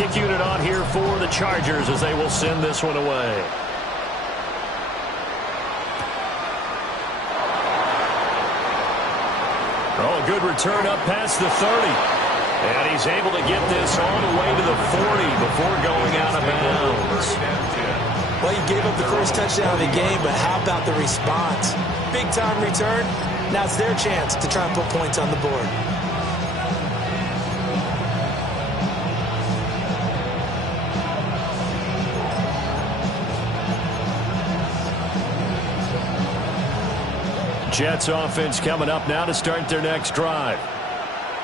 kick unit on here for the Chargers as they will send this one away. Oh, good return up past the 30. And he's able to get this all the way to the 40 before going out of bounds. Well, you gave up the first touchdown of the game, but how about the response? Big-time return. Now it's their chance to try and put points on the board. Jets offense coming up now to start their next drive.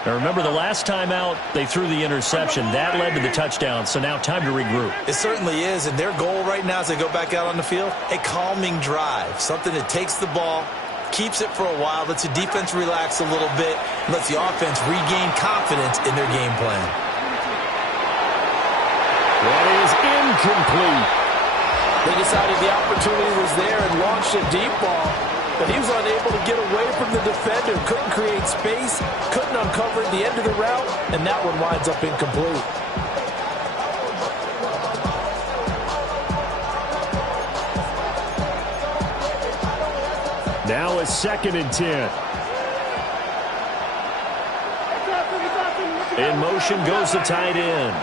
Now remember, the last time out, they threw the interception. That led to the touchdown, so now time to regroup. It certainly is, and their goal right now as they go back out on the field, a calming drive, something that takes the ball, keeps it for a while, lets the defense relax a little bit, and lets the offense regain confidence in their game plan. That is incomplete. They decided the opportunity was there and launched a deep ball, but he was unable to get away from the defender, couldn't create space, couldn't uncover at the end of the route, and that one winds up incomplete. Now a 2nd and 10. In motion goes the tight end.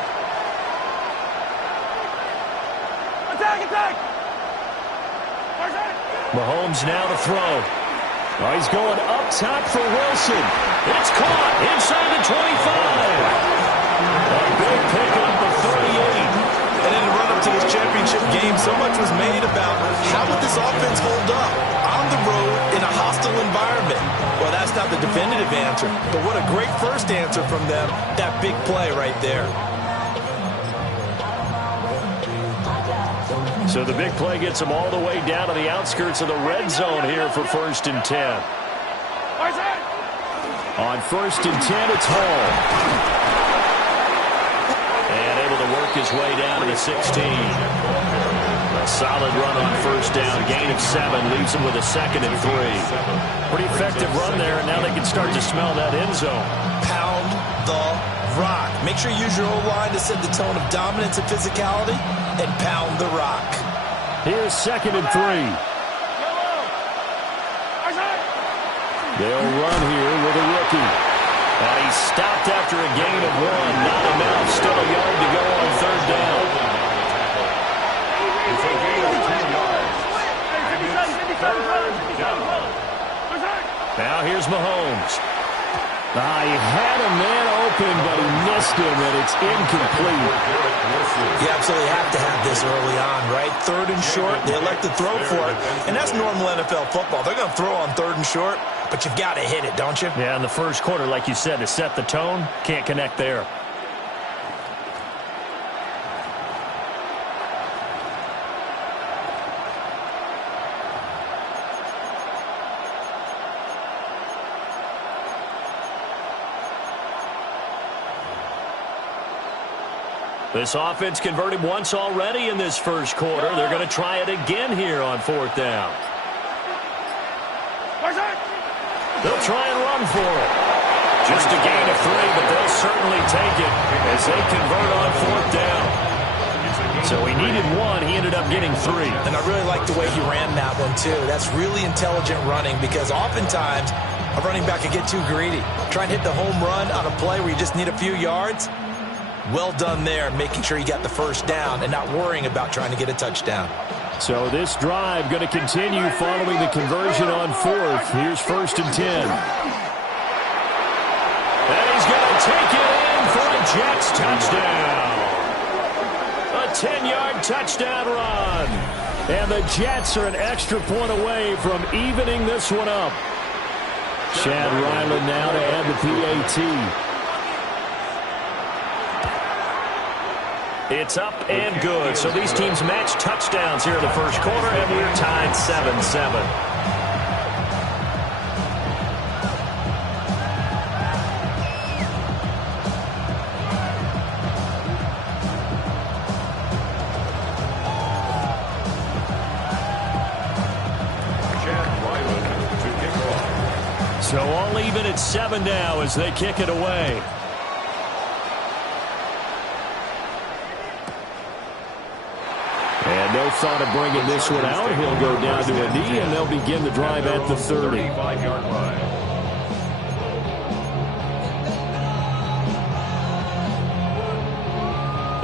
Mahomes now to throw. Oh, he's going up top for Wilson. It's caught inside the 25. A big pickup of 38. And in the run-up to this championship game, so much was made about how would this offense hold up on the road in a hostile environment. Well, that's not the definitive answer, but what a great first answer from them, that big play right there. So the big play gets them all the way down to the outskirts of the red zone here for 1st and 10. On 1st and 10, it's Hall. And able to work his way down to the 16. A solid run on 1st down. Gain of 7 leaves him with a 2nd and 3. Pretty effective run there, and now they can start to smell that end zone. Pound the rock. Make sure you use your O-line to set the tone of dominance and physicality, and pound the rock. Here's 2nd and 3. They'll run here with a rookie. And he stopped after a gain of 1. Not enough. Still a yard to go on 3rd down. Now here's Mahomes. He had a man open, but he missed him, and it's incomplete. You absolutely have to have this early on, right? 3rd and short, they elect to throw for it, and that's normal NFL football. They're going to throw on 3rd and short, but you've got to hit it, don't you? Yeah, in the first quarter, like you said, to set the tone, can't connect there. This offense converted once already in this first quarter. They're going to try it again here on 4th down. They'll try and run for it. Just a gain of 3, but they'll certainly take it as they convert on 4th down. So he needed 1. He ended up getting 3. And I really like the way he ran that one, too. That's really intelligent running because oftentimes a running back can get too greedy. Try and hit the home run on a play where you just need a few yards. Well done there, making sure you got the first down and not worrying about trying to get a touchdown. So this drive going to continue following the conversion on 4th. Here's 1st and 10. And he's going to take it in for a Jets touchdown. A 10-yard touchdown run. And the Jets are an extra point away from evening this one up. Chad Ryland now to add the PAT. It's up and good. So these teams match touchdowns here in the first quarter, and we're tied 7-7. So all even at 7 now as they kick it away. No thought of bringing this one out. He'll go down to a knee, and they'll begin the drive at the 30.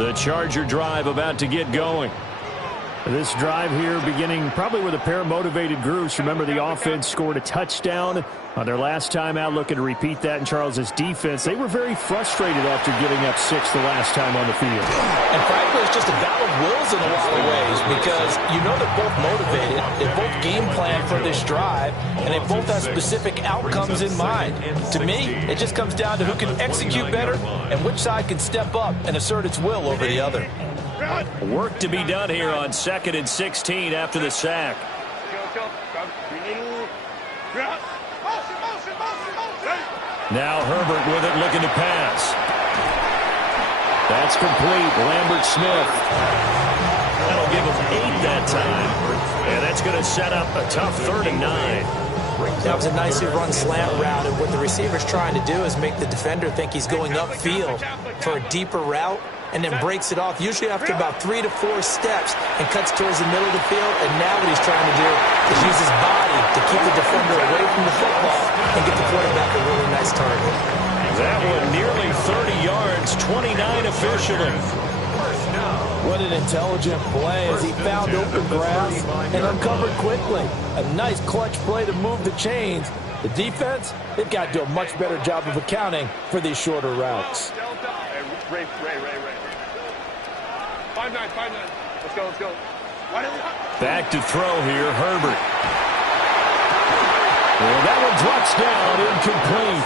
The Charger drive about to get going. This drive here beginning probably with a pair of motivated groups. Remember, the offense scored a touchdown on their last time out, looking to repeat that in Charles's defense. They were very frustrated after giving up 6 the last time on the field. And frankly, it's just a battle of wills in a lot of ways because you know they're both motivated. They both game plan for this drive, and they both have specific outcomes in mind. To me, it just comes down to who can execute better and which side can step up and assert its will over the other. Work to be done here on 2nd and 16 after the sack. Now Herbert with it, looking to pass. That's complete. Lambert Smith. That'll give him 8 that time. And that's going to set up a tough 3rd and 9. That was a nicely run slant route, and what the receiver's trying to do is make the defender think he's going upfield for a deeper route, and then breaks it off, usually after about 3 to 4 steps, and cuts towards the middle of the field. And now what he's trying to do is use his body to keep the defender away from the football and get the quarterback a really nice target. That one nearly 30 yards, 29 officially. What an intelligent play as he found open grass and uncovered quickly. A nice clutch play to move the chains. The defense, they've got to do a much better job of accounting for these shorter routes. Ray. 5-9. Let's go. Back to throw here, Herbert. Well, that one drops down, incomplete.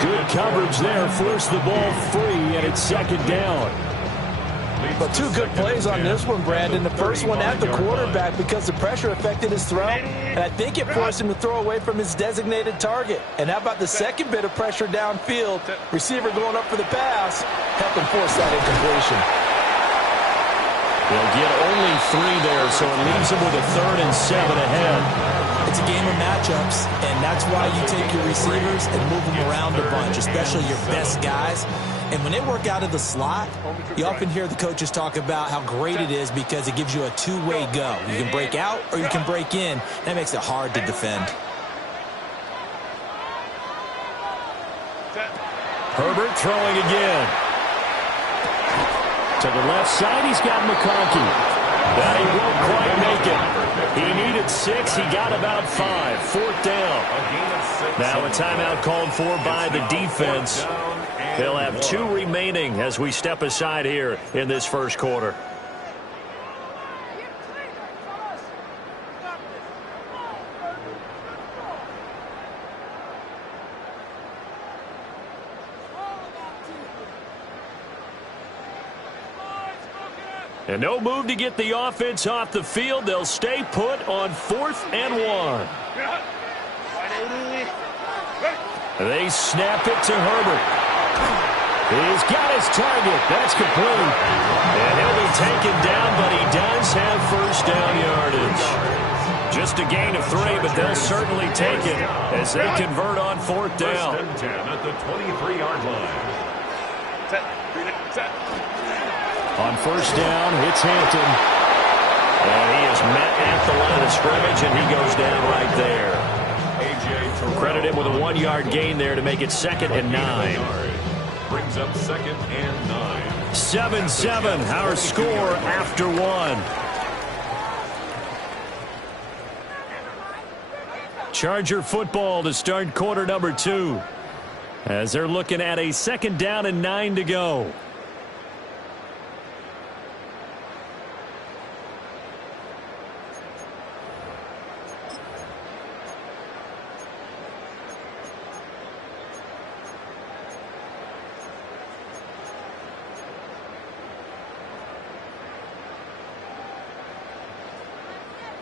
Good coverage there, forced the ball free, and it's 2nd down. But 2 good plays on this one, Brandon. The first one at the quarterback because the pressure affected his throw, and I think it forced him to throw away from his designated target. And how about the second bit of pressure downfield? Receiver going up for the pass, helping force that incompletion. They'll get only 3 there, so it leaves them with a 3rd and 7 ahead. It's a game of matchups, and that's why you take your receivers and move them around a bunch, especially your best guys. And when they work out of the slot, you often hear the coaches talk about how great it is because it gives you a 2-way go. You can break out or you can break in. That makes it hard to defend. Herbert throwing again. To the left side, he's got McConkey. But he won't quite make it. He needed 6. He got about 5. 4th down. Now a timeout called for by the defense. They'll have 2 remaining as we step aside here in this first quarter. And no move to get the offense off the field. They'll stay put on 4th and 1. They snap it to Herbert. He's got his target. That's complete. And he'll be taken down, but he does have first down yardage. Just a gain of 3, but they'll certainly take it as they convert on 4th down. 10 at the 23-yard line. On first down, it's Hampton. And he is met at the line of scrimmage, and he goes down right there. Credit him with a 1-yard gain there to make it 2nd and 9. Brings up 2nd and 9. 7-7, our score after 1. Charger football to start quarter number 2. As they're looking at a 2nd down and 9 to go.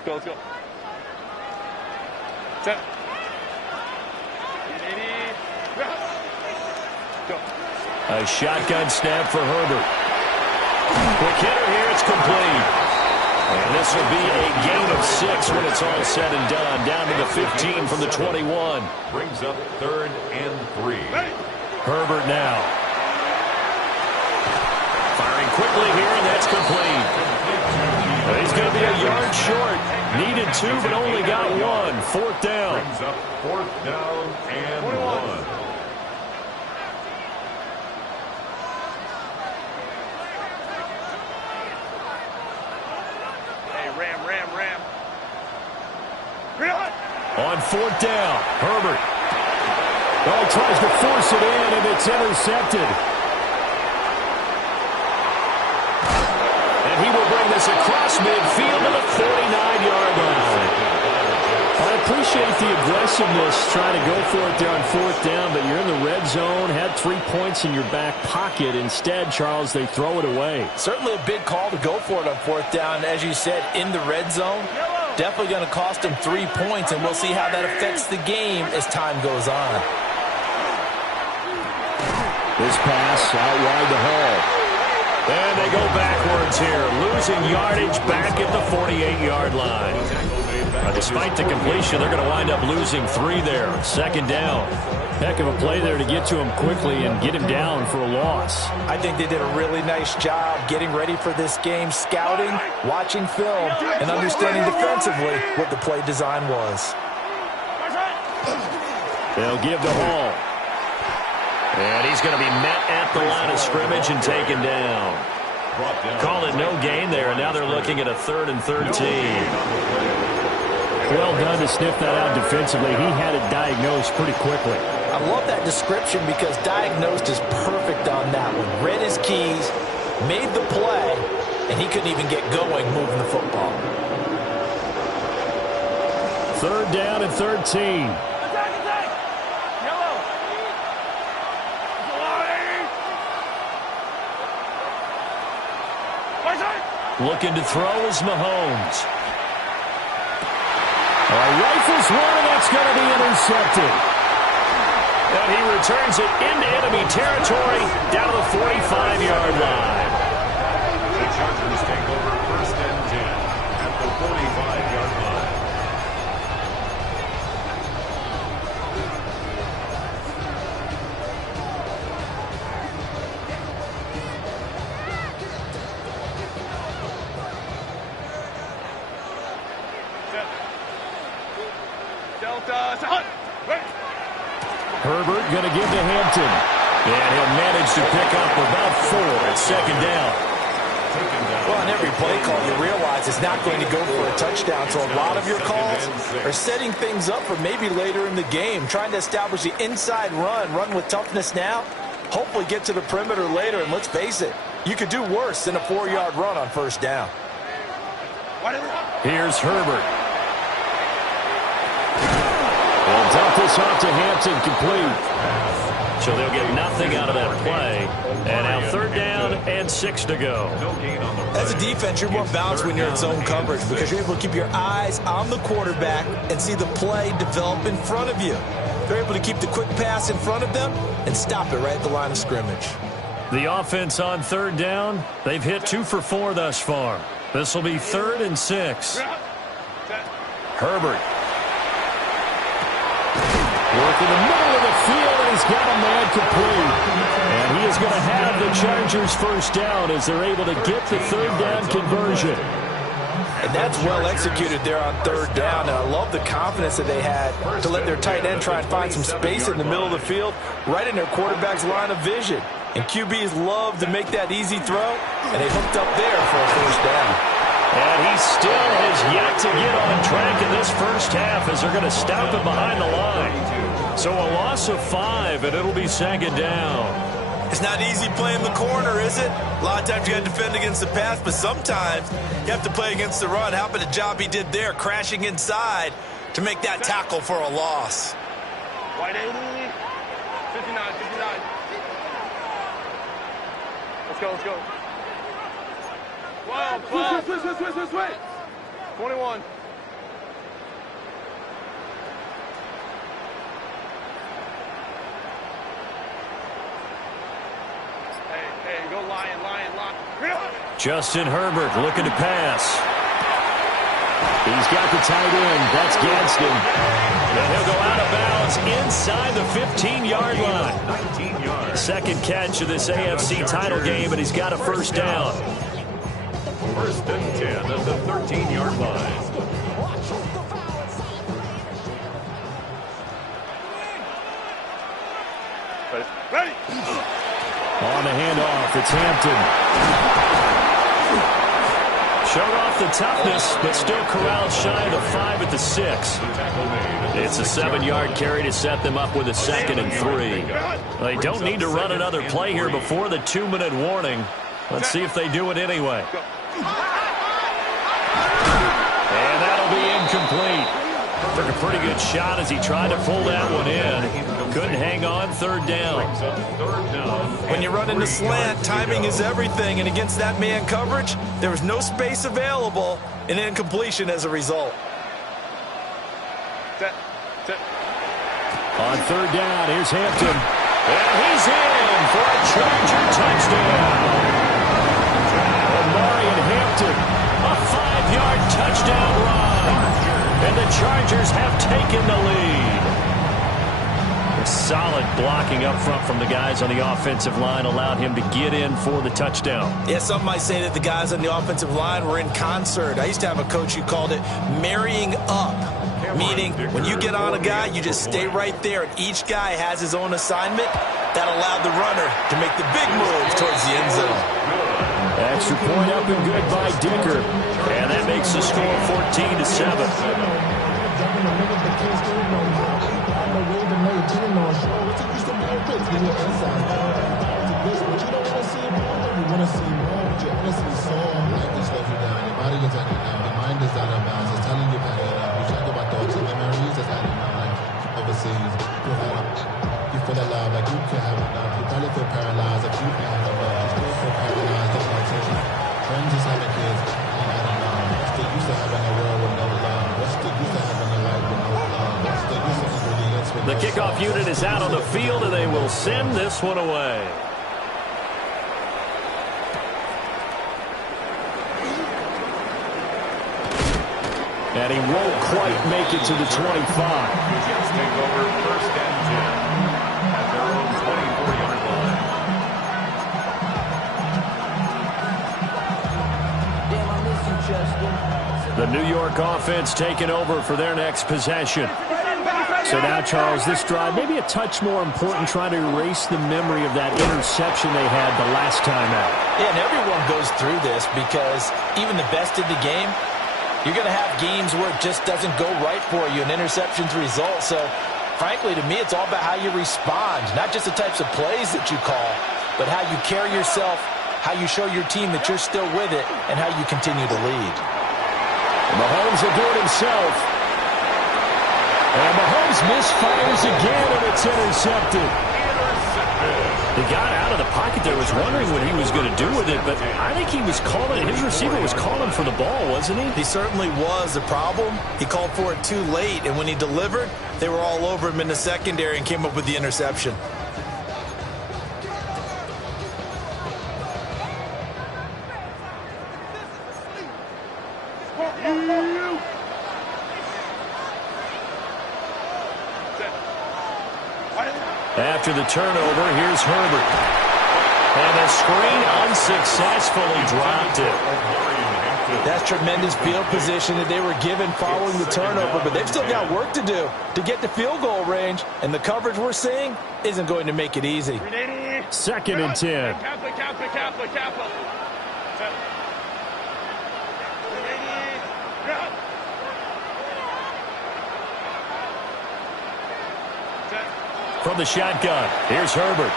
Let's go. Set. Go. A shotgun snap for Herbert. Quick hitter here, it's complete. And this will be a gain of 6 when it's all said and done. Down to the 15 from the 21. Brings up 3rd and 3. Herbert now. Firing quickly here, and that's complete. He's going to two, but only got one. Fourth down. Brings up fourth down and 1. Hey, ram. On fourth down, Herbert. Oh, tries to force it in, and it's intercepted. And he will bring this across midfield to the 49-yard line. I appreciate the aggressiveness trying to go for it there on fourth down, but you're in the red zone, had 3 points in your back pocket. Instead, Charles, they throw it away. Certainly a big call to go for it on fourth down. As you said, in the red zone, definitely going to cost them 3 points, and we'll see how that affects the game as time goes on. This pass out wide to Hall. And they go backwards here, losing yardage back at the 48-yard line. Despite the completion, they're going to wind up losing 3 there. Second down. Heck of a play there to get to him quickly and get him down for a loss. I think they did a really nice job getting ready for this game, scouting, watching film, and understanding defensively what the play design was. They'll give to Hall. And he's going to be met at the line of scrimmage and taken down. Call it no gain there, and now they're looking at a 3rd and 13. Well done to sniff that out defensively. He had it diagnosed pretty quickly. I love that description because diagnosed is perfect on that one. Read his keys, made the play, and he couldn't even get going moving the football. 3rd down and 13. Looking to throw is Mahomes. Rifles one, and that's going to be intercepted. And he returns it into enemy territory down to the 45-yard line. The Chargers take over 1st and 10 at the 45-yard line. Herbert going to give to Hampton. And he'll manage to pick up about 4 at second down. Well, on every play call, you realize it's not going to go for a touchdown. So a lot of your calls are setting things up for maybe later in the game, trying to establish the inside run with toughness now, hopefully get to the perimeter later. And let's face it, you could do worse than a 4-yard run on first down. Here's Herbert. They'll dump this off to Hampton, complete. So they'll get nothing out of that play. And now 3rd down and 6 to go. As a defense, you're more balanced when you're in zone coverage because you're able to keep your eyes on the quarterback and see the play develop in front of you. They're able to keep the quick pass in front of them and stop it right at the line of scrimmage. The offense on 3rd down, they've hit 2 for 4 thus far. This will be 3rd and 6. Herbert. Work in the middle of the field, and he's got a man complete. And he is going to have the Chargers first down as they're able to get the 3rd down conversion. And that's well executed there on 3rd down. And I love the confidence that they had to let their tight end try and find some space in the middle of the field, right in their quarterback's line of vision. And QBs love to make that easy throw, and they hooked up there for a first down. And he still has yet to get on track in this first half as they're going to stop him behind the line. So a loss of 5, and it'll be 2nd down. It's not easy playing the corner, is it? A lot of times you got to defend against the pass, but sometimes you have to play against the run. How about the job he did there, crashing inside to make that tackle for a loss? White 80, 59. Let's go. 12. Switch. 21. Hey, go lion. Justin Herbert looking to pass. He's got the tight end. That's Gadsden. And he'll go out of bounds inside the 15-yard line. 19 yards. Second catch of this AFC title game, and he's got a first down. 1st and 10 at the 13-yard line. Ready. On the handoff, it's Hampton. Showed off the toughness, but still corralled shy of the 5 at the 6. It's a 7-yard carry to set them up with a 2nd and 3. They don't need to run another play here before the 2-minute warning. Let's see if they do it anyway. And that'll be incomplete. Took a pretty good shot as he tried to pull that one in. Couldn't hang on, 3rd down. When you run into slant, timing is everything. And against that man coverage, there was no space available, and incompletion as a result. On 3rd down, here's Hampton. And he's in for a Charger touchdown. Marion Hampton, a 5-yard touchdown run. And the Chargers have taken the lead. A solid blocking up front from the guys on the offensive line allowed him to get in for the touchdown. Yeah, some might say that the guys on the offensive line were in concert. I used to have a coach who called it marrying up, meaning when you get on a guy, you just stay right there, and each guy has his own assignment. That allowed the runner to make the big move towards the end zone. Extra point up and good by Dicker. And that makes the score 14-7. You feel alive, like you can have enough. You probably feel paralyzed, like you can have enough. You still feel paralyzed, that's my team. Friends is having kids, ain't had enough. What's the use of having a world with no love? What's the use of having a life with no love? What's the use of ingredients with no The kickoff unit is out on the field, and they will send this one away. And he won't quite make it to the 25. The Jets take over 1st and 10 at their own 24-yard line. The New York offense taking over for their next possession. So now, Charles, this drive maybe a touch more important, trying to erase the memory of that interception they had the last time out. Yeah, and everyone goes through this because even the best in the game, you're going to have games where it just doesn't go right for you, and interceptions result. So, frankly, to me, it's all about how you respond, not just the types of plays that you call, but how you carry yourself, how you show your team that you're still with it, and how you continue to lead. Mahomes will do it himself. And Mahomes misfires again, and it's intercepted. He got out of the pocket there, was wondering what he was going to do with it, but I think he was calling, his receiver was calling for the ball, wasn't he? He certainly was. The problem, he called for it too late, and when he delivered, they were all over him in the secondary and came up with the interception. After the turnover, here's Herbert. And the screen unsuccessfully dropped it. That's tremendous field position that they were given following the turnover, but they've still got work to do to get to field goal range, and the coverage we're seeing isn't going to make it easy. 2nd and 10. From the shotgun, here's Herbert.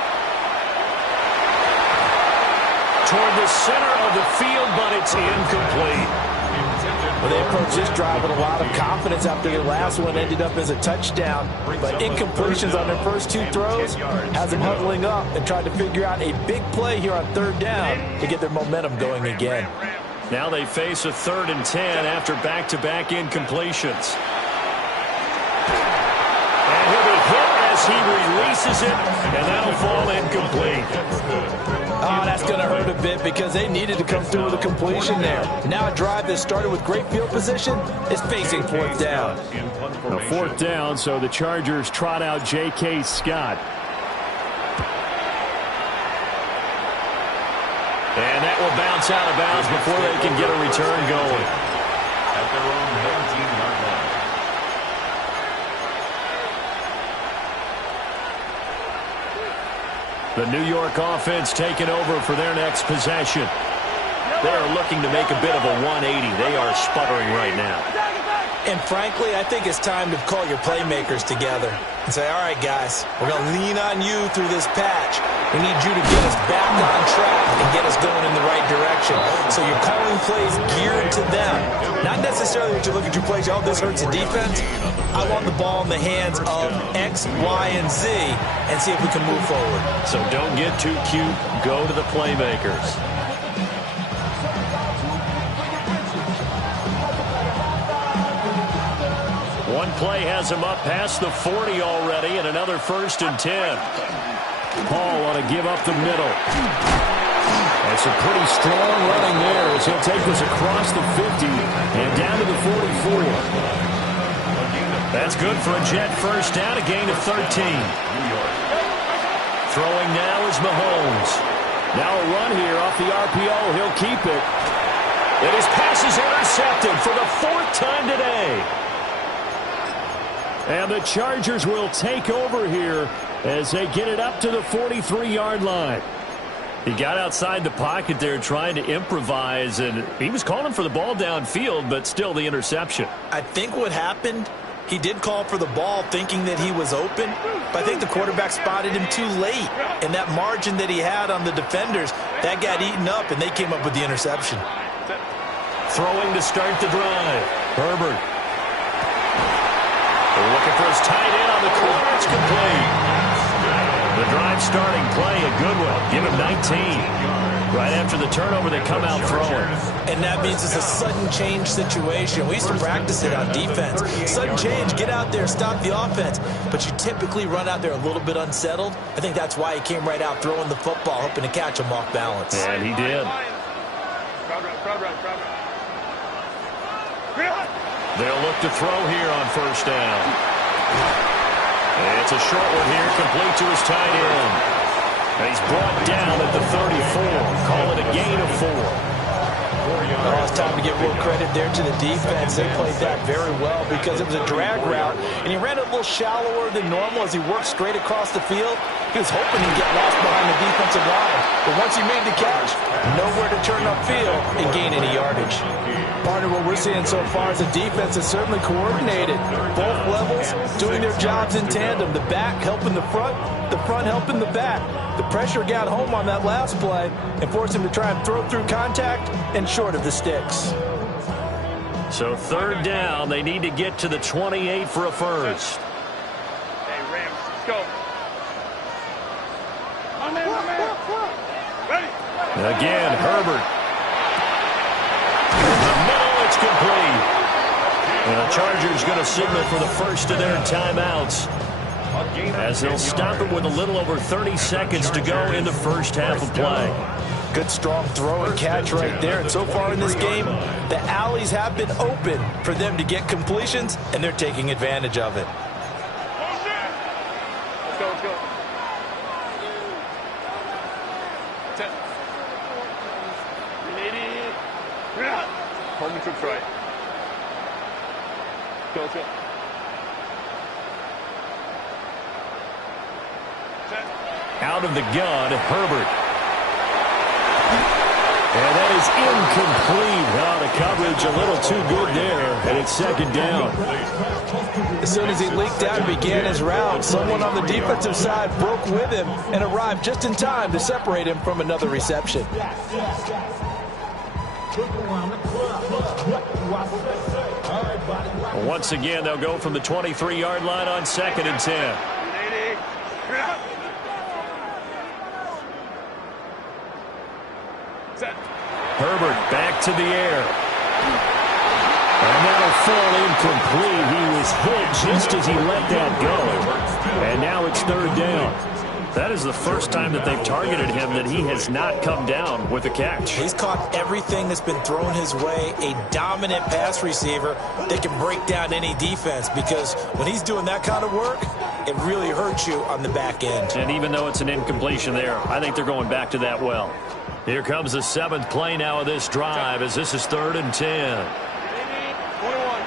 Toward the center of the field, but it's incomplete. Well, they approached this drive with a lot of confidence after their last one ended up as a touchdown. But incompletions on their first 2 throws has them huddling up and trying to figure out a big play here on 3rd down to get their momentum going again. Now they face a 3rd and 10 after back-to-back incompletions. And he'll be hit as he releases it, and that'll fall incomplete. Oh, that's going to hurt a bit because they needed to come through with a completion there. Now a drive that started with great field position is facing 4th down. A 4th down, so the Chargers trot out J.K. Scott. And that will bounce out of bounds before they can get a return going. At their own 19-yard line. The New York offense taking over for their next possession. They're looking to make a bit of a 180. They are sputtering right now. And frankly, I think it's time to call your playmakers together and say, all right, guys, we're going to lean on you through this patch. We need you to get us back on track and get us going in the right direction. So you're calling plays geared to them. Not necessarily that you look at your plays, oh, this hurts the defense. I want the ball in the hands of X, Y, and Z and see if we can move forward. So don't get too cute. Go to the playmakers. One play has him up past the 40 already, and another 1st and 10. Paul want to give up the middle. That's a pretty strong running there as he'll take this across the 50 and down to the 44. That's good for a Jet first down, a gain of 13. Throwing now is Mahomes. Now a run here off the RPO. He'll keep it. And his pass is intercepted for the 4th time today. And the Chargers will take over here as they get it up to the 43-yard line. He got outside the pocket there trying to improvise, and he was calling for the ball downfield, but still the interception. I think what happened, he did call for the ball thinking that he was open, but I think the quarterback spotted him too late. And that margin that he had on the defenders, that got eaten up, and they came up with the interception. Throwing to start the drive. Herbert. They're looking for his tight end on the corner. It's complete. The drive starting play, a good one. Give him 19. Right after the turnover, they come out throwing. And that means it's a sudden change situation. We used to practice it on defense. Sudden change, get out there, stop the offense. But you typically run out there a little bit unsettled. I think that's why he came right out throwing the football, hoping to catch him off balance. And he did. They'll look to throw here on 1st down. It's a short one here, complete to his tight end. And he's brought down at the 34. Call it a gain of 4. Oh, it's time to give real credit there to the defense. They played that very well because it was a drag route, and he ran it a little shallower than normal as he worked straight across the field. He was hoping he'd get lost behind the defensive line, but once he made the catch, nowhere to turn upfield and gain any yardage. Partner, what we're seeing so far is the defense is certainly coordinated. Both levels doing their jobs in tandem. The back helping the front helping the back. The pressure got home on that last play and forced him to try and throw through contact and short of the sticks. So 3rd down, they need to get to the 28 for a first. Hey, Rams, let's go. My man. Ready? Again, Herbert. In the middle, it's complete. And the Chargers going to signal for the first of their timeouts, as they'll stop it with a little over 30 seconds to go in the first half of play. Good, strong throw and catch right there. And so far in this game, the alleys have been open for them to get completions, and they're taking advantage of it. Let's go. 10. 380. Home and troops right. Let's go. Out of the gun, Herbert. And that is incomplete. Oh, the coverage a little too good there, and it's 2nd down. As soon as he leaked out and began his route, someone on the defensive side broke with him and arrived just in time to separate him from another reception. Once again, they'll go from the 23-yard line on 2nd and 10. Herbert back to the air. And that'll fall incomplete. He was hit just as he let that go. And now it's 3rd down. That is the first time that they've targeted him that he has not come down with a catch. He's caught everything that's been thrown his way. A dominant pass receiver that can break down any defense, because when he's doing that kind of work, it really hurts you on the back end. And even though it's an incompletion there, I think they're going back to that well. Here comes the 7th play now of this drive, as this is 3rd and 10. 21.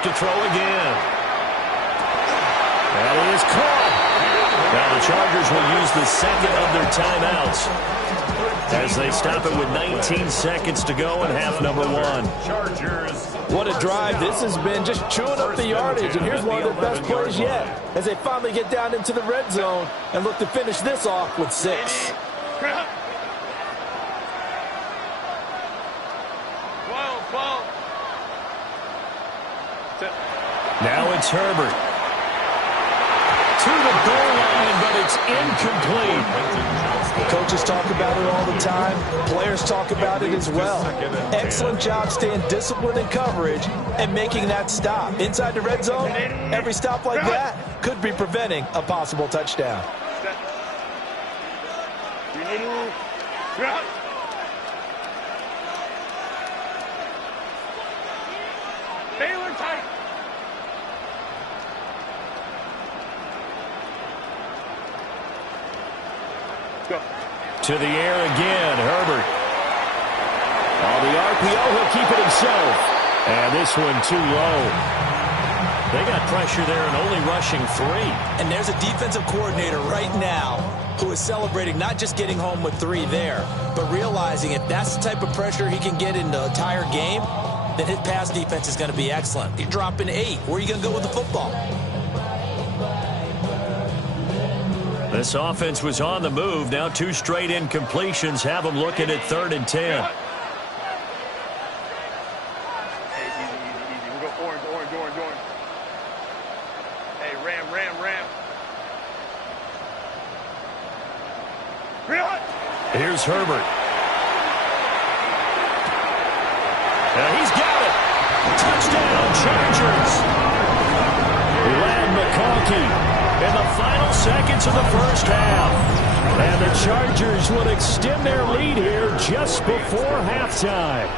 back to throw again. That is caught. Now the Chargers will use the second of their timeouts as they stop it with 19 seconds to go in half number one. What a drive this has been, just chewing up the yardage. And here's one of their best plays yet as they finally get down into the red zone and look to finish this off with 6. Now it's Herbert. To the goal line, but it's incomplete. Coaches talk about it all the time. Players talk about it as well. Excellent job staying disciplined in coverage and making that stop. Inside the red zone, every stop like that could be preventing a possible touchdown. Baylor tight. To the air again, Herbert. On the RPO, he'll keep it himself. And this one too low. They got pressure there and only rushing 3. And there's a defensive coordinator right now who is celebrating not just getting home with 3 there, but realizing if that's the type of pressure he can get in the entire game, then his pass defense is going to be excellent. You're dropping 8. Where are you going to go with the football? This offense was on the move. Now 2 straight incompletions have them looking at 3rd and 10. Hey, easy. We'll go orange. Hey, ram. Here's Herbert. He's got it. Touchdown, Chargers. Lad McConkey in the final seconds of the first half. And the Chargers will extend their lead here just before halftime.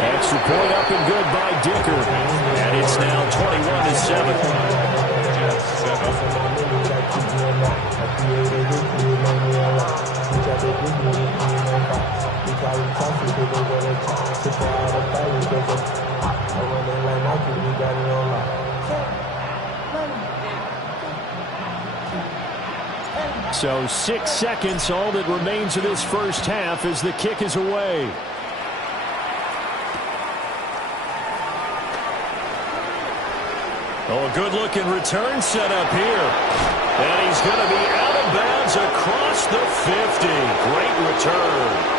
Extra point up and good by Dicker. And it's now 21-7. So 6 seconds, all that remains of this first half as the kick is away. Oh, a good-looking return set up here. And he's going to be out of bounds across the 50. Great return.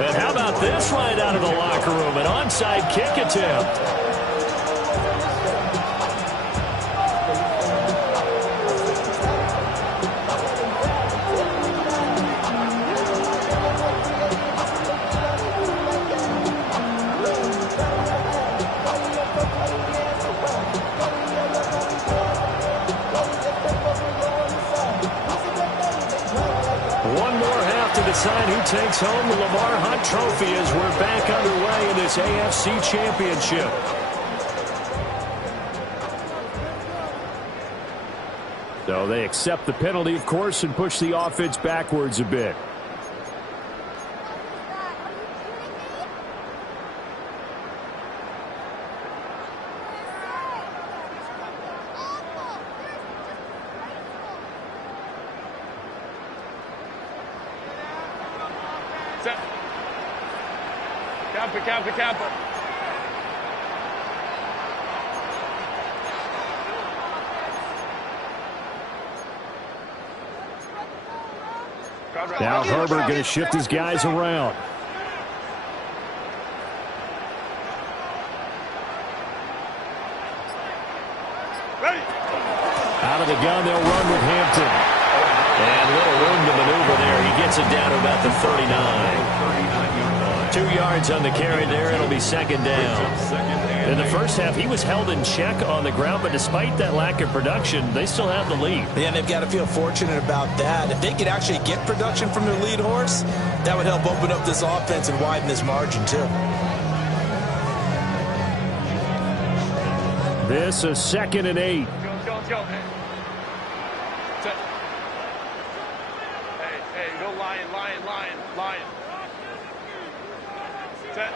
And how about this right out of the locker room? An onside kick attempt. Decide who takes home the Lamar Hunt Trophy as we're back underway in this AFC Championship. So they accept the penalty, of course, and push the offense backwards a bit. Kappa. Now Herbert going to shift his guys around. Out of the gun, they'll run with Hampton. And little room to maneuver there. He gets it down to about the 39. 2 yards on the carry there. It'll be second down. In the first half, he was held in check on the ground, but despite that lack of production, they still have the lead. And they've got to feel fortunate about that. If they could actually get production from their lead horse, that would help open up this offense and widen this margin, too. This is 2nd and 8. Let's go. Set. Hey, go lion. Set.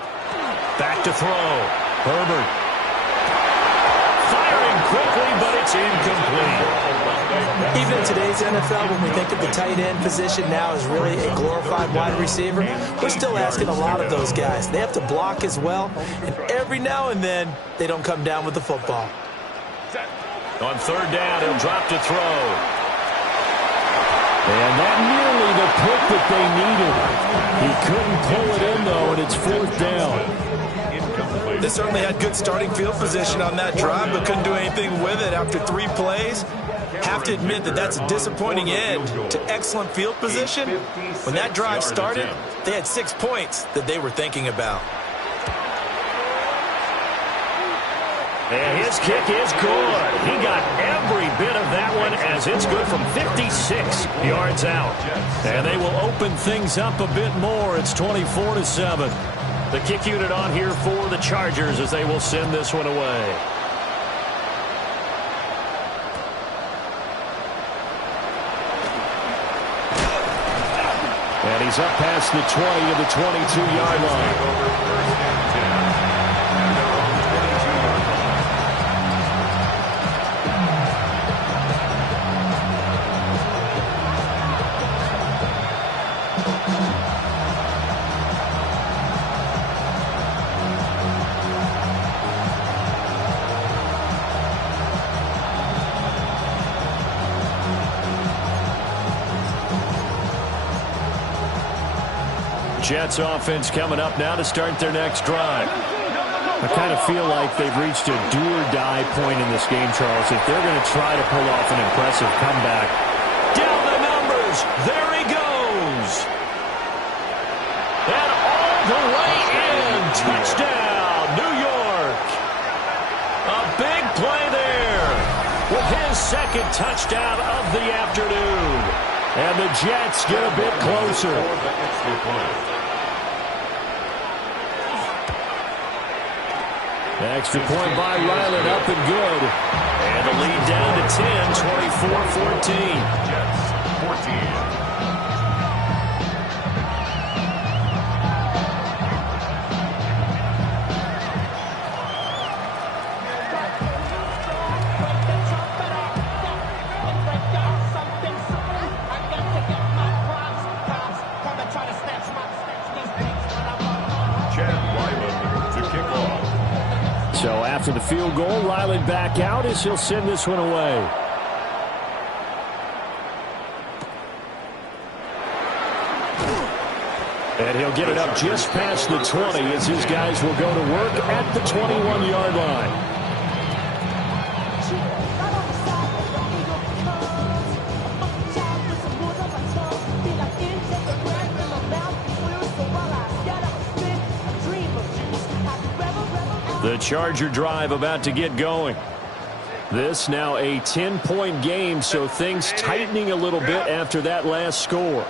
Back to throw. Herbert. Firing quickly, but it's incomplete. Even in today's NFL, when we think of the tight end position now as really a glorified wide receiver, we're still asking a lot of those guys. They have to block as well, and every now and then, they don't come down with the football. Set. On 3rd down, he'll drop to throw. And that nearly the pick that they needed. He couldn't pull it in, though, and it's 4th down. They certainly had good starting field position on that drive, but couldn't do anything with it after 3 plays. Have to admit that that's a disappointing end to excellent field position. When that drive started, they had 6 points that they were thinking about. And his kick is good. He got every bit of that one as it's good from 56 yards out. And they will open things up a bit more. It's 24-7. The kick unit on here for the Chargers as they will send this one away. And he's up past the 20 to the 22-yard line. Jets offense coming up now to start their next drive. I kind of feel like they've reached a do-or-die point in this game, Charles. If they're going to try to pull off an impressive comeback. Down the numbers. There he goes. And all the way in. Touchdown, New York. A big play there with his 2nd touchdown of the afternoon. And the Jets get a bit closer. Extra point by Ryland, up and good. And the lead down to 10, 24-14. Jets, 14. So after the field goal, Ryland back out as he'll send this one away. And he'll get it up just past the 20 as his guys will go to work at the 21-yard line. The Charger drive about to get going. This now a 10-point game, so things tightening a little bit after that last score.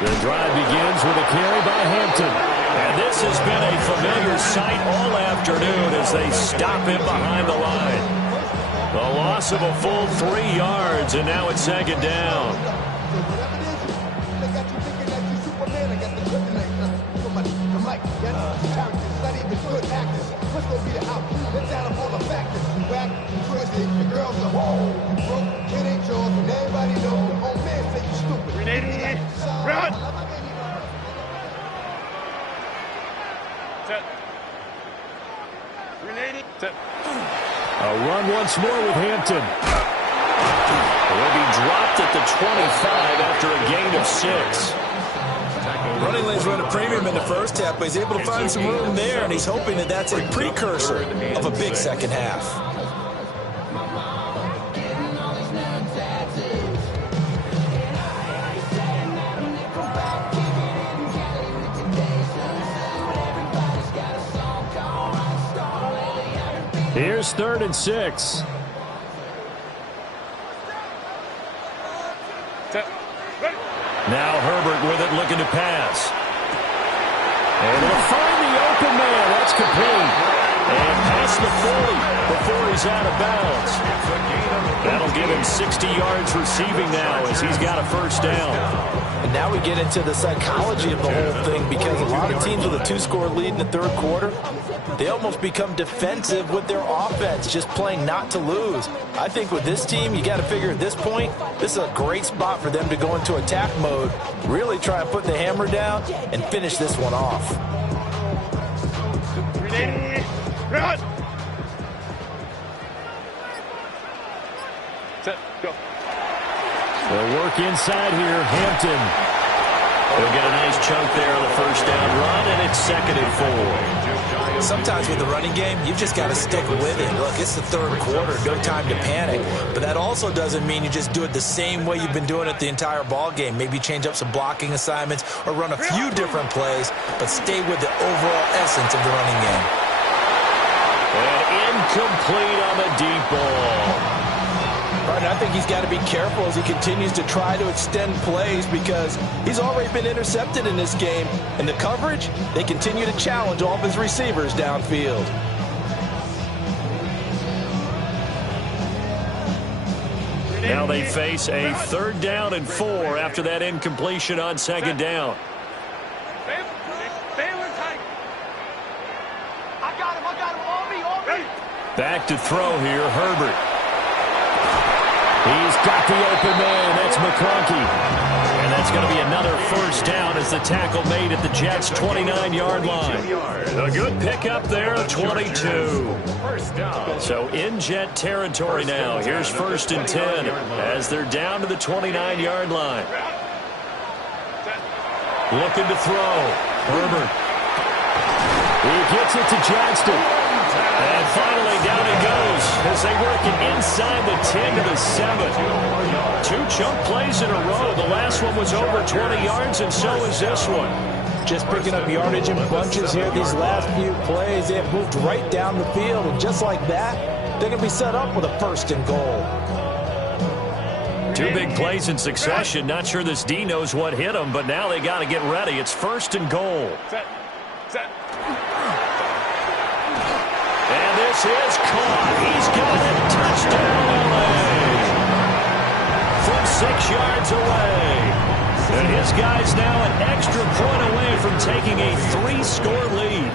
The drive begins with a carry by Hampton. And this has been a familiar sight all afternoon as they stop him behind the line. The loss of a full 3 yards, and now it's 2nd down. Run! Set. Set. A run once more with Hampton. He'll be dropped at the 25 after a gain of 6. Running lanes run a premium in the first half, but he's able to find some room there, and he's hoping that that's a precursor of a big second half. Here's 3rd and 6. Now Herbert with it, looking to pass. And he'll find the open man. That's complete. And past the 40 before he's out of bounds. That'll give him 60 yards receiving now as he's got a first down. And now we get into the psychology of the whole thing, because a lot of teams with a 2-score lead in the 3rd quarter, they almost become defensive with their offense, just playing not to lose. I think with this team, you got to figure at this point, this is a great spot for them to go into attack mode, really try and put the hammer down and finish this one off. Run! Set, go. They'll work inside here. Hampton. They'll get a nice chunk there on the first down run, and it's 2nd and 4. Sometimes with the running game, you've just got to stick with it. Look, it's the 3rd quarter, no time to panic. But that also doesn't mean you just do it the same way you've been doing it the entire ball game. Maybe change up some blocking assignments or run a few different plays, but stay with the overall essence of the running game. And incomplete on the deep ball. Right, I think he's got to be careful as he continues to try to extend plays, because he's already been intercepted in this game. And the coverage, they continue to challenge all of his receivers downfield. Now they face a 3rd down and 4 after that incompletion on 2nd down. I got him, on me. Back to throw here, Herbert. He's got the open man. That's McConkey. And that's going to be another first down as the tackle made at the Jets' 29-yard line. A good pickup there, 22. So in Jet territory now. Here's 1st and 10 as they're down to the 29-yard line. Looking to throw. Herbert. He gets it to Johnston. And finally, down he goes as they work it inside the 10 to the 7. 2 chunk plays in a row. The last one was over 20 yards, and so is this one. Just picking up yardage in bunches here these last few plays. They have moved right down the field, and just like that, they're going to be set up with a 1st and goal. 2 big plays in succession. Not sure this D knows what hit him, but now they got to get ready. It's 1st and goal. Set. And this is caught. He's got it. Touchdown, LA. From 6 yards away. And his guy's now an extra point away from taking a 3-score lead.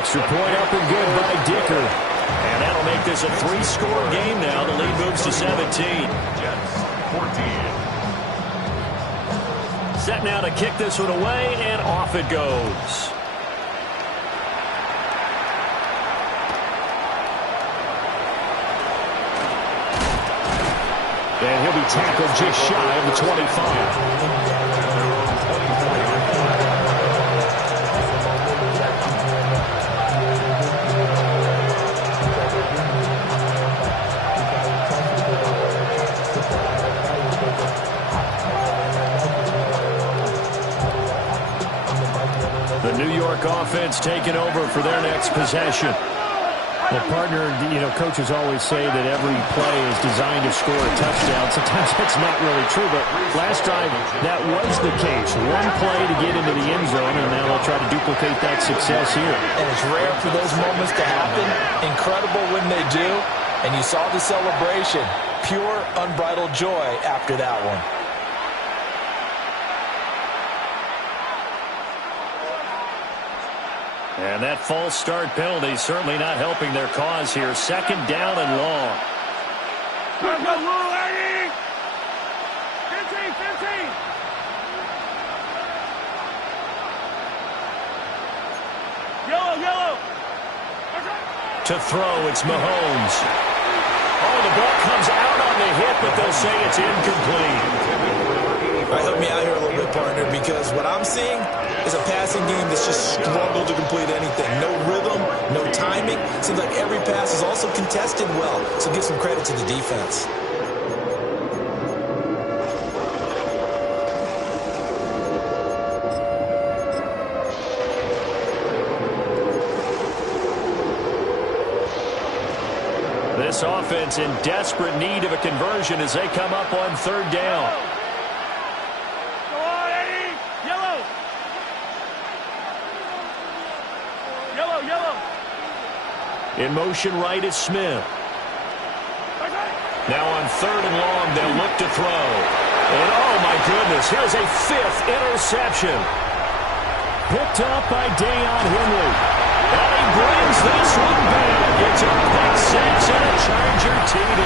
Extra point up and good by Dicker. And that'll make this a 3-score game now. The lead moves to 17. Jets, 14. Set now to kick this one away, and off it goes. And he'll be tackled just shy of the 25. The New York offense taking over for their next possession. Well, partner, coaches always say that every play is designed to score a touchdown. Sometimes that's not really true, but last drive, that was the case. One play to get into the end zone, and now they'll try to duplicate that success here. And it's rare for those moments to happen. Incredible when they do. And you saw the celebration. Pure, unbridled joy after that one. And that false start penalty certainly not helping their cause here. 2nd down and long. Go, Eddie! 15! Yellow! To throw, it's Mahomes. Oh, the ball comes out on the hit, but they'll say it's incomplete. All right, help me out here a little bit, partner, because what I'm seeing is a passing game that's just struggled to complete anything. No rhythm, no timing. Seems like every pass is also contested well, so give some credit to the defense. offense in desperate need of a conversion as they come up on third down. Go on, Eddie! Yellow! Yellow, yellow! In motion right is Smith. Now on third and long, they'll look to throw. And oh my goodness, here's a 5th interception. Picked up by Deion Henry. And he brings this one back. It's a pick 6 and a Charger TD.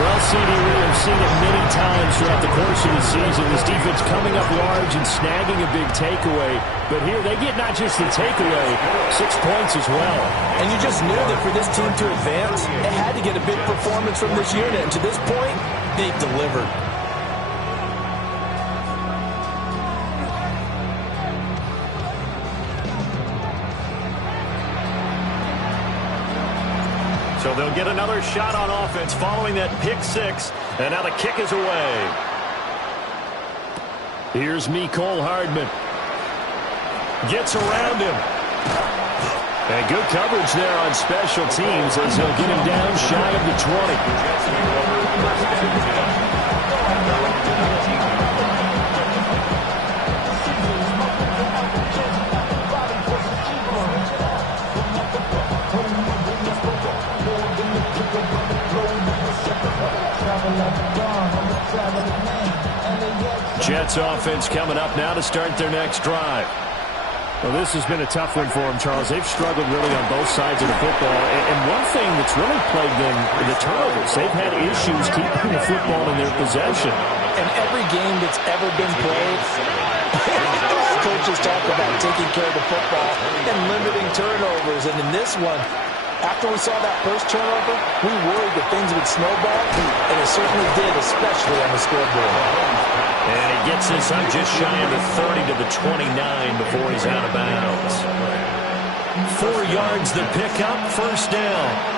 Well, CD, we have seen it many times throughout the course of the season. This defense coming up large and snagging a big takeaway. But here they get not just the takeaway, 6 points as well. And you just knew that for this team to advance, it had to get a big performance from this unit. And to this point, they've delivered. So they'll get another shot on offense following that pick 6. And now the kick is away. Here's Mecole Hardman. Gets around him. And good coverage there on special teams as he'll get him down shy of the 20. Jets offense coming up now to start their next drive. Well, this has been a tough one for them, Charles. They've struggled really on both sides of the football. And one thing that's really plagued them, the turnovers. They've had issues keeping the football in their possession. In every game that's ever been played, coaches talk about taking care of the football and limiting turnovers. And in this one, after we saw that first turnover, we worried that things would snowball, and it certainly did, especially on the scoreboard. And he gets this up just shy of the 30 to the 29 before he's out of bounds. 4 yards the pickup, first down.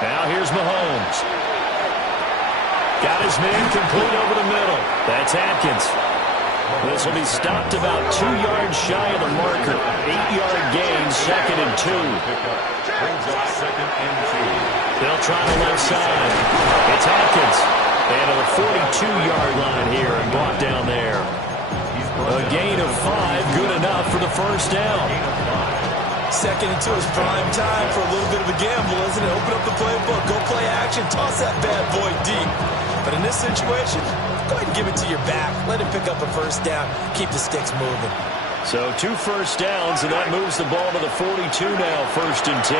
Now here's Mahomes. Got his man complete over the middle. That's Atkins. This will be stopped about 2 yards shy of the marker. 8-yard gain, 2nd and 2. Brings up 2nd and 2. They'll try the left side. It's Atkins. And to the 42-yard line here and brought down there. A gain of 5, good enough for the first down. 2nd and 2 is prime time for a little bit of a gamble, isn't it? Open up the playbook, go play action, toss that bad boy deep. But in this situation, go ahead and give it to your back. Let him pick up a first down. Keep the sticks moving. So 2 first downs, and that moves the ball to the 42 now, 1st and 10.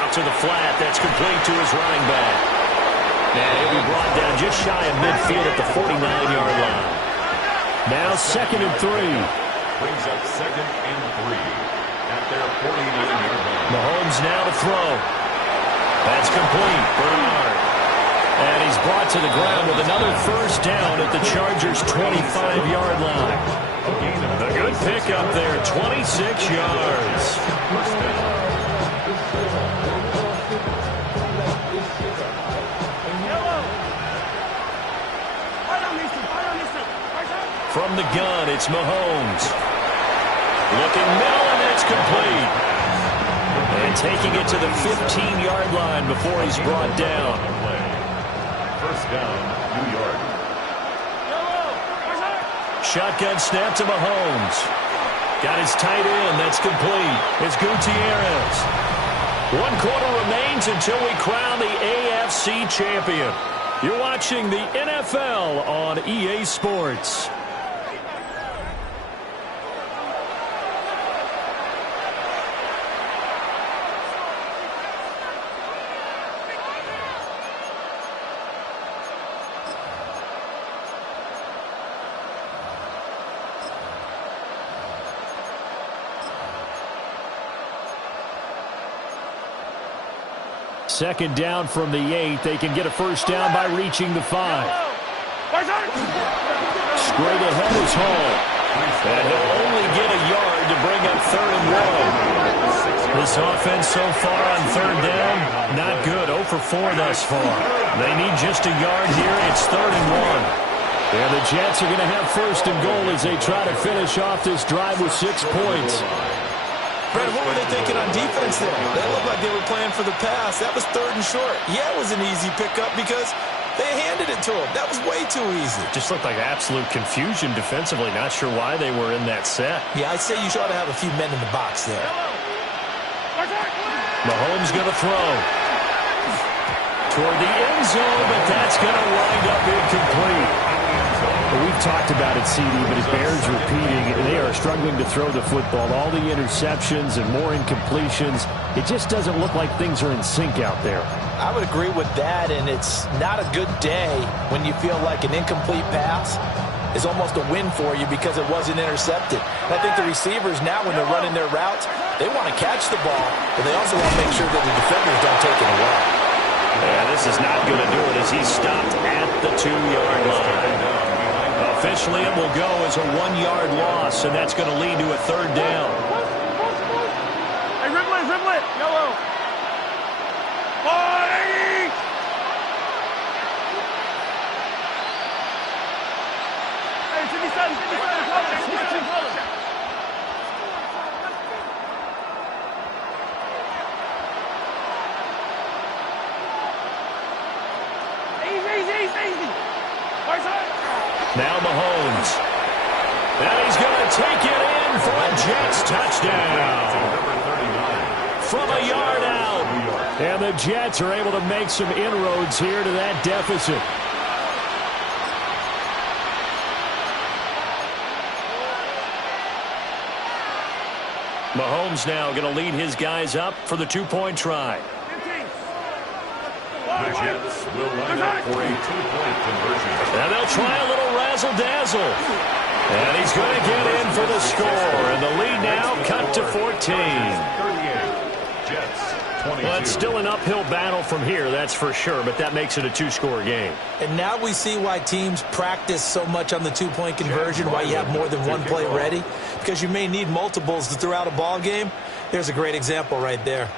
Out to the flat, that's complete to his running back. And he'll be brought down just shy of midfield at the 49-yard line. Now 2nd and 3. Brings up 2nd and 3 at their 49-yard line. Mahomes now to throw. That's complete. Bernard. And he's brought to the ground with another first down at the Chargers' 25-yard line. A good pickup there, 26 yards. First down. From the gun, it's Mahomes. Looking middle, and that's complete. And taking it to the 15-yard line before he's brought down. First down, New York. Shotgun snap to Mahomes. Got his tight end. That's complete. It's Gutierrez. 1 quarter remains until we crown the AFC champion. You're watching the NFL on EA Sports. second down from the 8. They can get a first down by reaching the 5. Straight ahead is Hall. And he'll only get a yard to bring up 3rd and 1. This offense so far on 3rd down, not good. 0 for 4 thus far. They need just a yard here. It's 3rd and 1. And the Jets are going to have 1st and goal as they try to finish off this drive with 6 points. Brandon, what were they thinking on defense there? They looked like they were playing for the pass. That was 3rd and short. Yeah, it was an easy pickup because they handed it to him. That was way too easy. Just looked like absolute confusion defensively. Not sure why they were in that set. Yeah, I'd say you should have a few men in the box there. Mahomes going to throw toward the end zone, but that's going to wind up incomplete. Well, we've talked about it, CD, but it bears repeating. They are struggling to throw the football. All the interceptions and more incompletions. It just doesn't look like things are in sync out there. I would agree with that, and it's not a good day when you feel like an incomplete pass is almost a win for you because it wasn't intercepted. And I think the receivers now, when they're running their routes, they want to catch the ball, but they also want to make sure that the defenders don't take it away. Yeah, this is not going to do it as he's stopped at the 2-yard line. Officially, it will go as a 1-yard loss, and that's going to lead to a 3rd down. Hey, Riblet, yellow. Hey! Hey, 57, color. Easy. Now Mahomes. And he's going to take it in for a Jets touchdown. From a yard out. And the Jets are able to make some inroads here to that deficit. Mahomes now going to lead his guys up for the 2-point try. The Jets will line up for a 2-point conversion. And they'll try a little razzle-dazzle. And he's going to get in for the score. And the lead now cut to 14. 38. Jets 22. Well, it's still an uphill battle from here, that's for sure. But that makes it a 2-score game. And now we see why teams practice so much on the 2-point conversion, why you have more than one play ready. Because you may need multiples to throw out a ball game. There's a great example right there.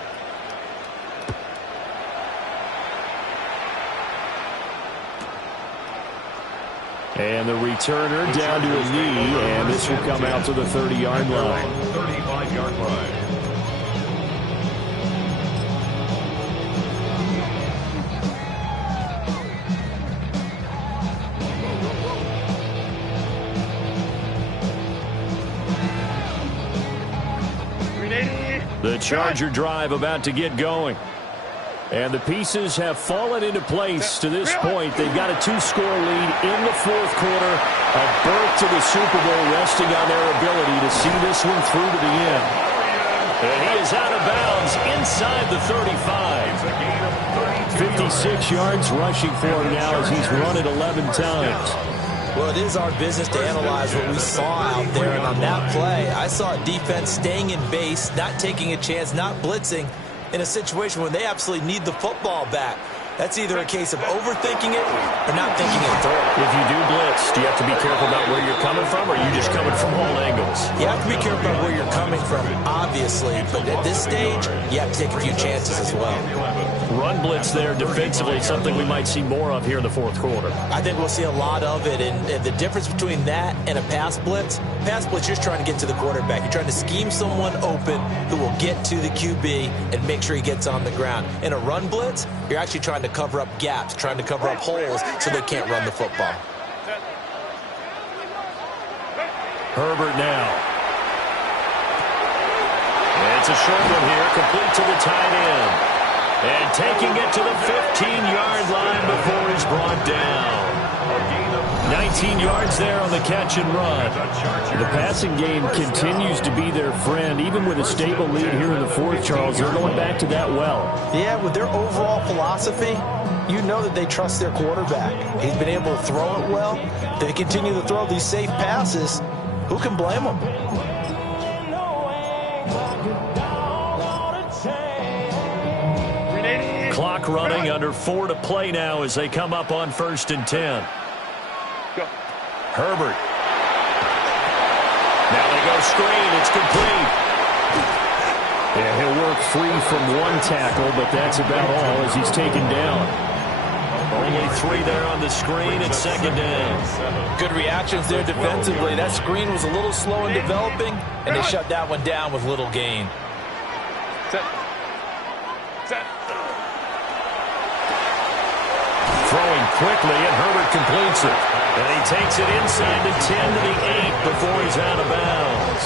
And the returner down to a knee, and this will come out to the 30-yard line. 35-yard line. The Charger drive about to get going. And the pieces have fallen into place to this point. They've got a 2-score lead in the 4th quarter. A berth to the Super Bowl resting on their ability to see this one through to the end. And he is out of bounds inside the 35. 56 yards rushing for him now as he's run it 11 times. Well, it is our business to analyze what we saw out there. And on that play, I saw a defense staying in base, not taking a chance, not blitzing, in a situation where they absolutely need the football back. That's either a case of overthinking it or not thinking it through. If you do blitz, do you have to be careful about where you're coming from, or are you just coming from all angles? You have to be careful about where you're coming from, obviously. But at this stage, you have to take a few chances as well. Run blitz there defensively, something we might see more of here in the 4th quarter. I think we'll see a lot of it. And the difference between that and a pass blitz, you're just trying to get to the quarterback. You're trying to scheme someone open who will get to the QB and make sure he gets on the ground. In a run blitz, you're actually trying to cover up gaps, trying to cover up holes so they can't run the football. Herbert now. And it's a short one here, complete to the tight end. And taking it to the 15-yard line before he's brought down. 19 yards there on the catch and run. The passing game continues to be their friend. Even with a stable lead here in the 4th, Charles, they're going back to that well. Yeah, with their overall philosophy, you know that they trust their quarterback. He's been able to throw it well. They continue to throw these safe passes. Who can blame them? clock running. Under 4 to play now as they come up on 1st and 10. Go. Herbert. Now they go screen. It's complete. Yeah, he'll work free from one tackle, but that's about all as he's taken down. Only 3 there on the screen at 2nd down. Good reactions there defensively. That screen was a little slow in developing, and they shut that one down with little gain. Set. Set. Throwing quickly, and Herbert completes it. And he takes it inside the 10 to the 8 before he's out of bounds.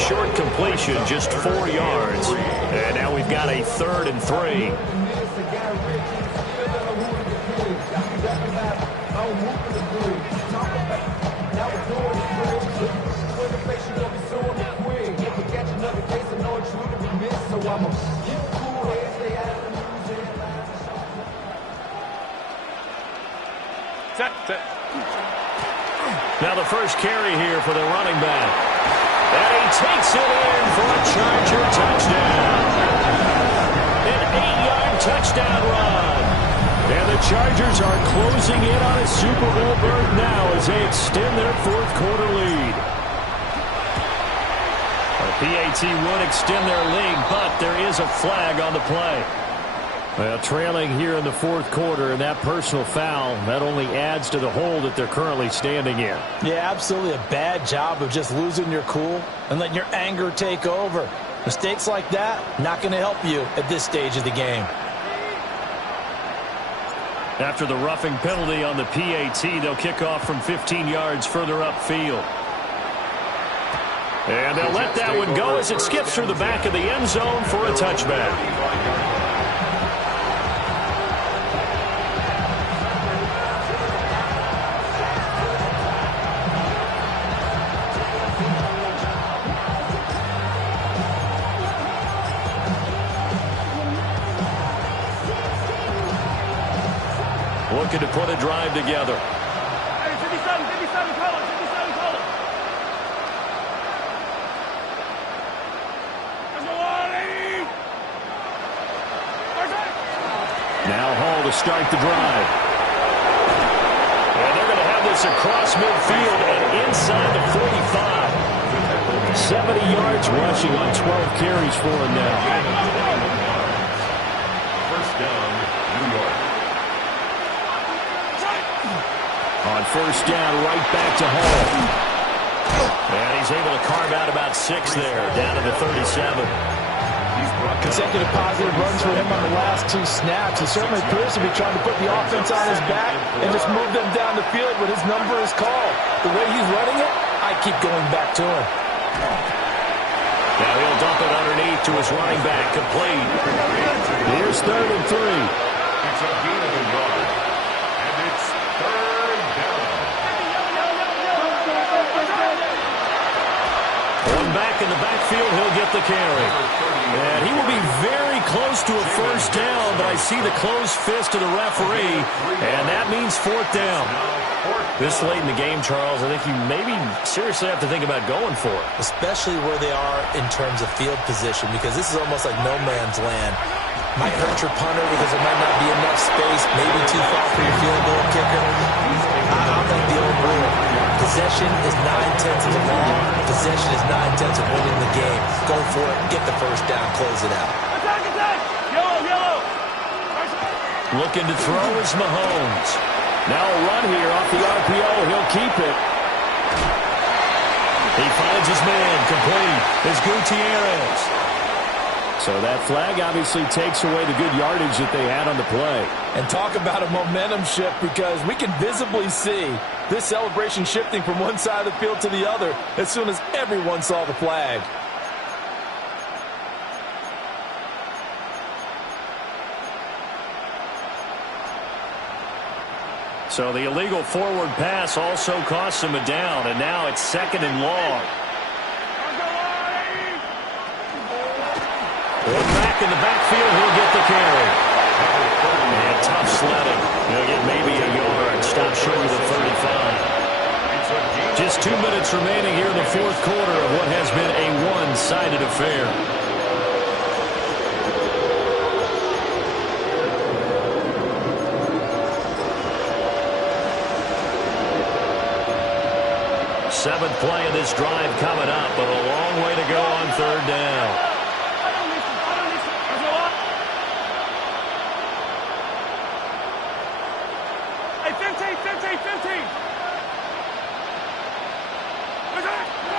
Short completion, just 4 yards. And now we've got a 3rd and 3. Set. Now the first carry here for the running back. And he takes it in for a Charger touchdown. An 8-yard touchdown run. And the Chargers are closing in on a Super Bowl berth now as they extend their 4th quarter lead. PAT would extend their lead, but there is a flag on the play. Well, trailing here in the 4th quarter, and that personal foul, that only adds to the hole that they're currently standing in. Yeah, absolutely a bad job of just losing your cool and letting your anger take over. Mistakes like that, not going to help you at this stage of the game. After the roughing penalty on the PAT, they'll kick off from 15 yards further upfield. And they'll let that one go as it skips through the back of the end zone for a touchback. Looking to put a drive together. Hey, 57, call it. Now Hall to start the drive. And they're going to have this across midfield and inside the 45. 70 yards rushing on 12 carries for him now. First down, New York. On first down, right back to Hall. And he's able to carve out about 6 there, down to the 37. Consecutive positive runs for him on the last 2 snaps. He certainly appears to be trying to put the offense on his back and just move them down the field when his number is called. The way he's running it, I keep going back to him. Now he'll dump it underneath to his running back, complete. Here's 3rd and 3. It's a gain of a yard. And it's 3rd down. One back in the backfield, he'll get the carry. And he will be very close to a first down, but I see the closed fist of the referee, and that means 4th down. This late in the game, Charles, I think you maybe seriously have to think about going for it. Especially where they are in terms of field position, because this is almost like no man's land. Might hurt your punter because there might not be enough space, maybe too far for your field goal kicker. I'll make the old rule. Possession is 9/10 of the law. Possession is 9/10 of winning the game. Go for it, get the first down, close it out. Attack! Yellow! Looking to throw is Mahomes. Now a run here off the RPO. He'll keep it. He finds his man, complete. It's Gutierrez. So that flag obviously takes away the good yardage that they had on the play. And talk about a momentum shift, because we can visibly see this celebration shifting from one side of the field to the other as soon as everyone saw the flag. So the illegal forward pass also costs him a down, and now it's 2nd and long. One back in the backfield, he'll get the carry. And tough sledding. He'll get maybe a yard. Stop short of the 35. Just 2 minutes remaining here in the 4th quarter of what has been a one-sided affair. 7th play of this drive coming up, but a long way to go on 3rd down. Hey, 15.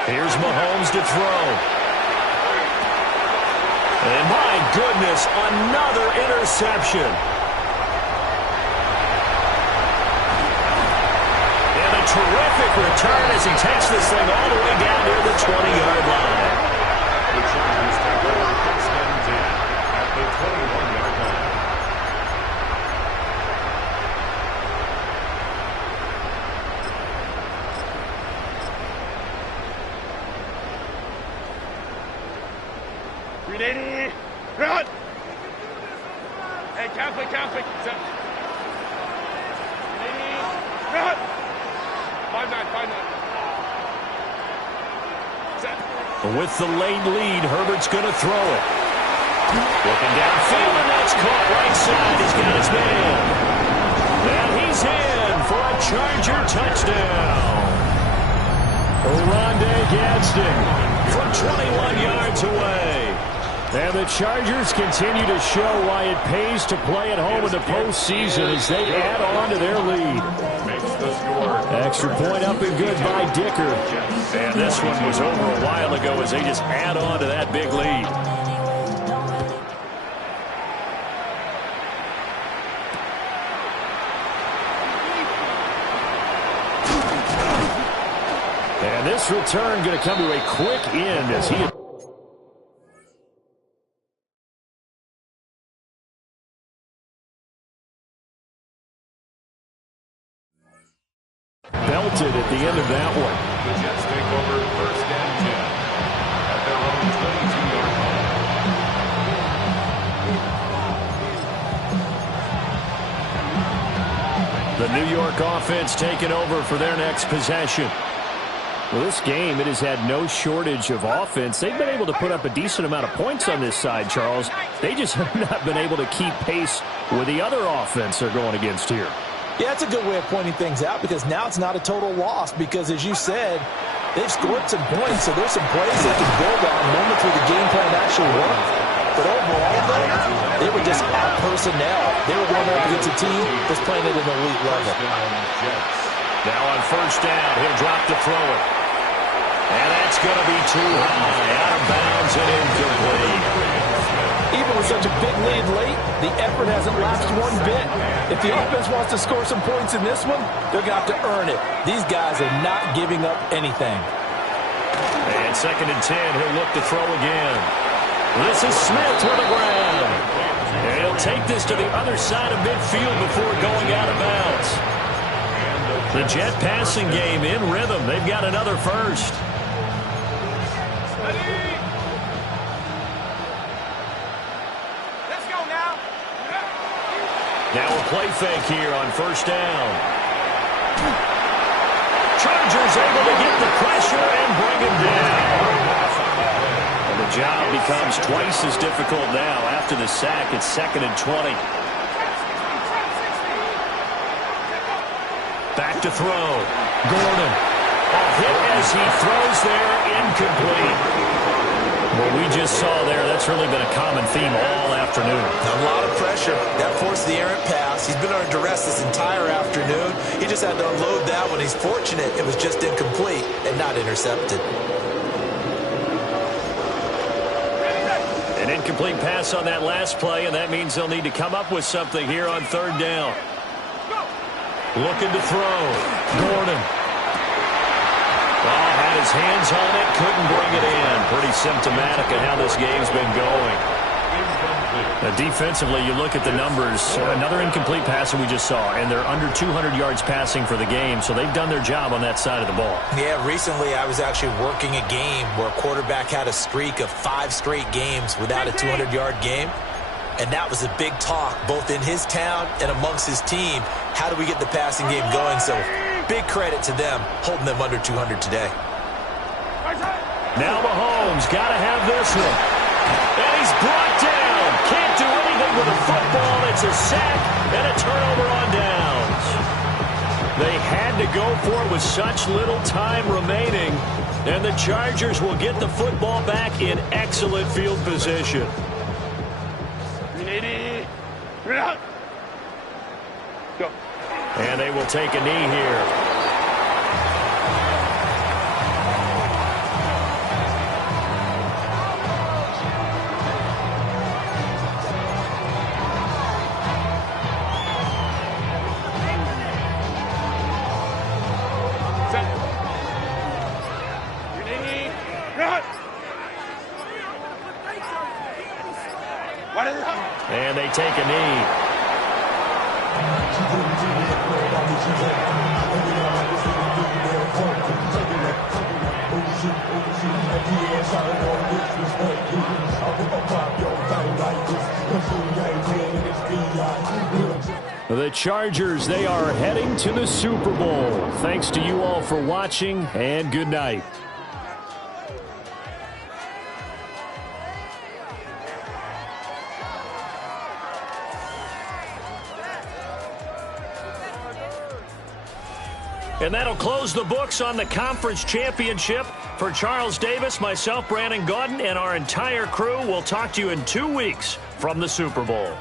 Here's Mahomes to throw. And my goodness, another interception. And a terrific return as he takes this thing all the way down near the 20-yard line. The Chargers take over 1st and 10 at the 21-yard line. Ready, run! Hey, counting. Set. Ready, run! 5-9. Set. With the late lead, Herbert's going to throw it. Looking downfield, and that's caught right side. He's got his man. And he's in for a Charger touchdown. Oronde Gadsden from 21 yards away. And the Chargers continue to show why it pays to play at home in the postseason as they add on to their lead. Makes the score. Extra point up and good by Dicker. And this one was over a while ago as they just add on to that big lead. And this return going to come to a quick end as he... belted at the end of that one. The Jets take over 1st and 10 at their own 22-yard line. The New York offense taking over for their next possession. Well, this game, it has had no shortage of offense. They've been able to put up a decent amount of points on this side, Charles. They just have not been able to keep pace with the other offense they're going against here. Yeah, that's a good way of pointing things out because now it's not a total loss because, as you said, they've scored some points, so there's some plays they can build on, moments where the game plan actually worked. But overall, though, they were just out personnel. They were going up against a team that's playing at an elite level. Now on 1st down, he'll drop to throw it. And that's going to be too high, out of bounds and incomplete. Even with such a big lead late, the effort hasn't lapsed one bit. If the offense wants to score some points in this one, they're going to have to earn it. These guys are not giving up anything. And 2nd and 10, he'll look to throw again. This is Smith with the ground. And he'll take this to the other side of midfield before going out of bounds. The Jet passing game in rhythm. They've got another first. Now a play fake here on 1st down. Chargers able to get the pressure and bring him down. And the job becomes twice as difficult now after the sack. It's 2nd and 20. Back to throw. Gordon. A hit as he throws there, incomplete. What we just saw there, that's really been a common theme all afternoon. A lot of pressure. That forced the errant pass. He's been under duress this entire afternoon. He just had to unload that one. He's fortunate it was just incomplete and not intercepted. An incomplete pass on that last play, and that means they'll need to come up with something here on 3rd down. Looking to throw. Gordon. Oh, had his hands on it, couldn't bring it in. Pretty symptomatic of how this game's been going. Now, defensively, you look at the numbers. Another incomplete pass that we just saw, and they're under 200 yards passing for the game, so they've done their job on that side of the ball. Yeah, recently I was actually working a game where a quarterback had a streak of 5 straight games without a 200-yard game, and that was a big talk both in his town and amongst his team. How do we get the passing game going? So big credit to them holding them under 200 today. Now Mahomes got to have this one. And he's brought down. Can't do anything with a football. It's a sack and a turnover on downs. They had to go for it with such little time remaining. And the Chargers will get the football back in excellent field position. Go. And they will take a knee here. And they take a knee. The Chargers, they are heading to the Super Bowl. Thanks to you all for watching, and good night. And that'll close the books on the conference championship. For Charles Davis, myself, Brandon Gaudin, and our entire crew, we'll talk to you in 2 weeks from the Super Bowl.